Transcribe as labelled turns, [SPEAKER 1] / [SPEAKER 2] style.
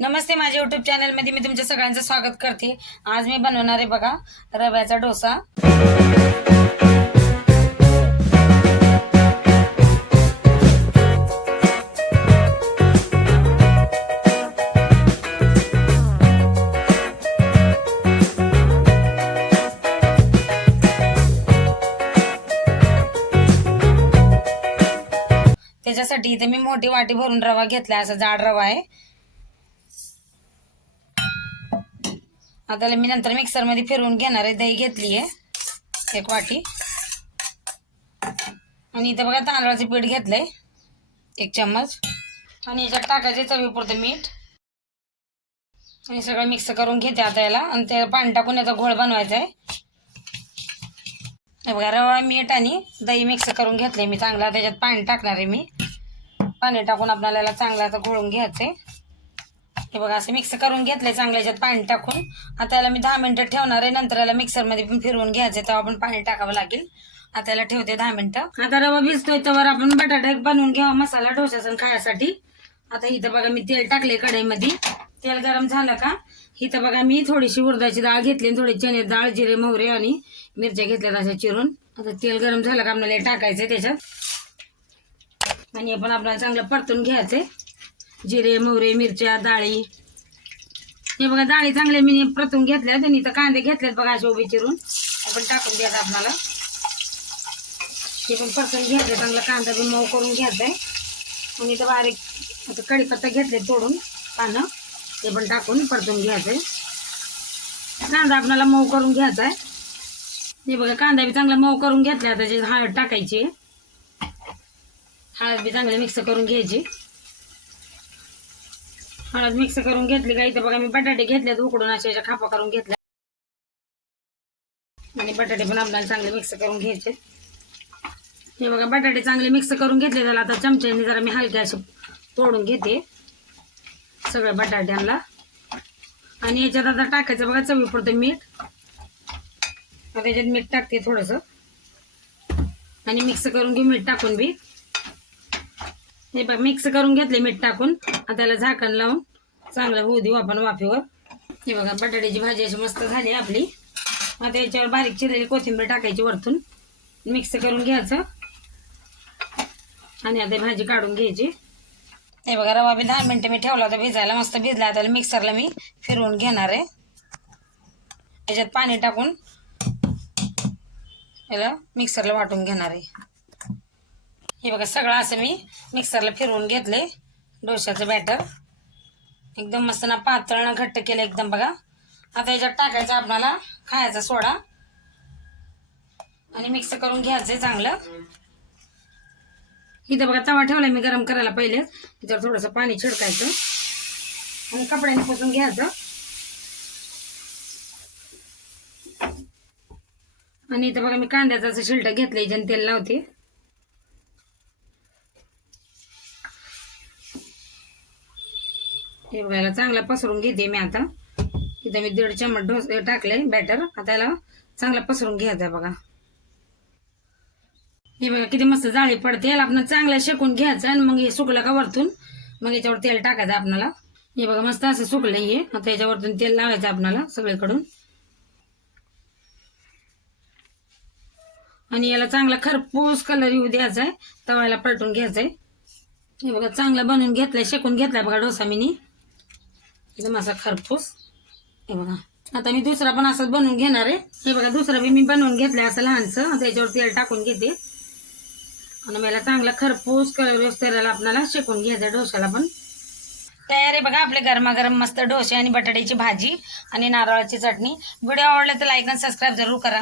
[SPEAKER 1] नमस्ते माझ्या युट्यूब चॅनलमध्ये मी तुमच्या सगळ्यांचं स्वागत करते. आज मी बनवणार आहे बघा रव्याचा डोसा. त्याच्यासाठी इथे मी मोठी वाटी भरून रवा घेतला असा जाड रवा आहे. आता मी नंतर मिक्सरमध्ये फिरवून घेणार आहे. दही घेतली आहे एक वाटी. आणि इथं बघा तांदळाचं पीठ घेतलंय. एक चम्मच. आणि याच्यात टाकायचे चवीपुरतं मीठ. आणि सगळं मिक्स करून घेते आता याला. आणि ते पाणी टाकून याचा घोळ बनवायचा आहे बघा रवा मीठ आणि दही मिक्स करून घेतले मी चांगला. त्याच्यात पाणी टाकणार आहे मी. पाणी टाकून आपल्याला याला चांगला आता घोळून घ्यायचं आहे हे बघा असं मिक्स करून घेतलंय चांगल्या याच्यात पाणी टाकून. आता याला मी दहा मिनिटं ठेवणार आहे. नंतर याला मिक्सरमध्ये पण फिरवून घ्यायचं तेव्हा आपण पाणी टाकावं लागेल. आता याला ठेवते दहा मिनिटं. आता रवा भिजतोय तर आपण बटाटा बनवून घ्यावा मसाला डोशाचा खाण्यासाठी आता इथं बघा मी तेल टाकले कढईमध्ये. तेल गरम झालं का? इथं बघा मी थोडीशी उडदाची डाळ घेतली थोडी चणे डाळ जिरे मोहरे आणि मिरच्या घेतल्यात अशा चिरून. आता तेल गरम झालं का आपल्याला हे टाकायचंय त्याच्यात. आणि हे पण आपल्याला चांगलं परतून घ्यायचंय. जिरे मोहरे मिरच्या डाळी. हे बघा डाळी चांगले मी परतून घेतल्या त्यांनी तर कांदे घेतल्यात बघा असे उभे चिरून. आपण टाकून द्यायचं आपल्याला. हे पण परतून घ्यायचं चांगला कांदा बी मऊ करून घ्यायचंय आणि इथं बारीक आता कढीपत्ता घेतले तोडून पानं. ते पण टाकून परतून घ्यायचं आहे कांदा आपणाला मऊ करून घ्यायचा आहे हे बघा कांदा बी चांगला मऊ करून घेतला त्याची हळद टाकायची. हळद बी चांगली मिक्स करून घ्यायची. हळद मिक्स करून घेतली का इथं बघा मी बटाटे घेतलेत उकडून अशा याच्या खापा करून घेतल्या. आणि बटाटे पण आपल्याला चांगले मिक्स करून घ्यायचे. हे बघा बटाटे चांगले मिक्स करून घेतले त्याला आता चमच्याने जरा मी हलके असे तोडून घेते. सगळ्या बटाट्यांना. आणि याच्यात आता टाकायचं बघा चवीपुरतं मीठ. आता याच्यात मीठ टाकते थोडंसं. आणि मिक्स करून घेऊ मीठ टाकून बी. हे बघ मिक्स करून घेतले मीठ टाकून. आता त्याला झाकण लावून चांगलं होऊ देऊ आपण वाफेवर. हे बघा बटाट्याची भाजी अशी मस्त झाली आपली. आता याच्यावर बारीक चिरलेली कोथिंबीर टाकायची वरतून. मिक्स करून घ्यायचं. आणि आता भाजी काढून घ्यायची. हे बघा रवा बी दहा मिनटं मी ठेवला होता भिजायला. मस्त भिजला. आता मिक्सरला मी फिरवून घेणार आहे. याच्यात पाणी टाकून याला मिक्सरला वाटून घेणार आहे. हे बघा सगळं असं मी मिक्सरला फिरवून घेतले डोशाचं बॅटर एकदम मस्त ना पातळ ना घट्ट केलं एकदम बघा. आता याच्यात टाकायचं आपल्याला खायचा सोडा. आणि मिक्स करून घ्यायचं चांगलं. इथं बघा तवा ठेवला मी गरम करायला पहिले. त्याच्यावर थोडंसं पाणी छिडकायचं. आणि कपड्याने पुसून घ्यायचं. आणि इथं बघा मी कांद्याचं असं शिलट घेतलंय ज्याने तेल लावते. हे बघायला चांगला पसरून घेते मी आता. इथं मी दीड चम्मच ढोस टाकले बॅटर आता याला चांगला पसरून घ्यायचा बघा. हे बघा किती मस्त जाळी पडते. याला आपण चांगलं शेकून घ्यायचं आणि मग हे सुकलं का वरतून मग याच्यावर तेल टाकायचं आपणाला. हे बघा मस्त असं सुकलं हे. आता याच्यावरतून तेल लावायचं आपणाला सगळीकडून. आणि याला चांगला खरपूस कलर येऊ द्यायचा आहे. तवायला पलटून घ्यायचंय हे बघा चांगला बनवून घेतलाय शेकून घेतलाय बघा डोसा मिनी. एकदम असा खरपूस. हे बघा. आता मी दुसरा पण असंच बनवून घेणार आहे. हे बघा दुसरा बी मी बनवून घेतलं असं लहानसं. त्याच्यावर तेल टाकून घेते. आणि मला चांगला खरपूस कलर तेलाला आपल्याला शेकून घ्यायचं डोशाला पण. तयार आहे बघा आपले गरमागरम मस्त डोसे आणि बटाट्याची भाजी आणि नारळाची चटणी. व्हिडिओ आवडला तर लाईक आणि सबस्क्राईब जरूर करा.